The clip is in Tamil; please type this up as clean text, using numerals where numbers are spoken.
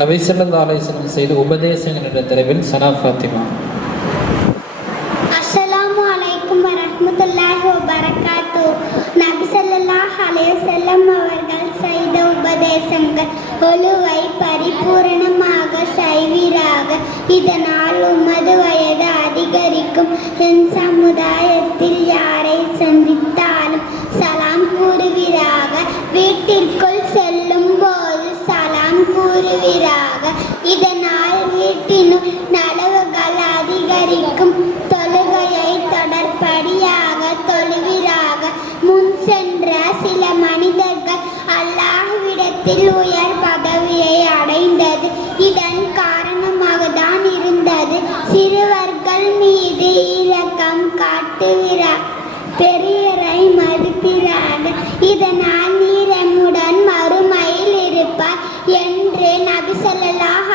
நபி ஸல்லல்லாஹு அலைஹி வஸல்லம் செய்த உபதேசங்கள் என்ற தலைப்பில் சனா ஃபாத்திமா. அஸ்ஸலாமு அலைக்கும் வரஹ்மத்துல்லாஹி வபரகாத்துஹு. நபி ஸல்லல்லாஹு அலைஹி வஸல்லம் அவர்கள் செய்த உபதேசங்கள்: ஒழுவை பரிபூரணமாக செய்வீராக, இதனால் உமது வயது அதிகரிக்கும். என் சமுதாயத்தில் யாரை சந்தித்தாலும் சலாம் கூறுவீராக, வீட்டிற்குள் செல்லும் போது சலாம் கூறுவீராக, இதனால் வீட்டினுள் நலவுகள் அதிகரிக்கும். தொழுகையை தொடர்படியாக தொழுவீராக. முன் சென்ற சில மனிதர்கள் அல்லாஹ்விடத்தில் உயர் பதவியை அடைந்தது இதன் காரணமாக தான் இருந்தது. சிறுவர்கள் மீது இரக்கம் காட்டுவீராக, பெரியரை மதிப்பீராக, இதனால் நீர் எம்முடன் மறுமையில் இருப்பார் என்று நபி ஸல்லல்லாஹு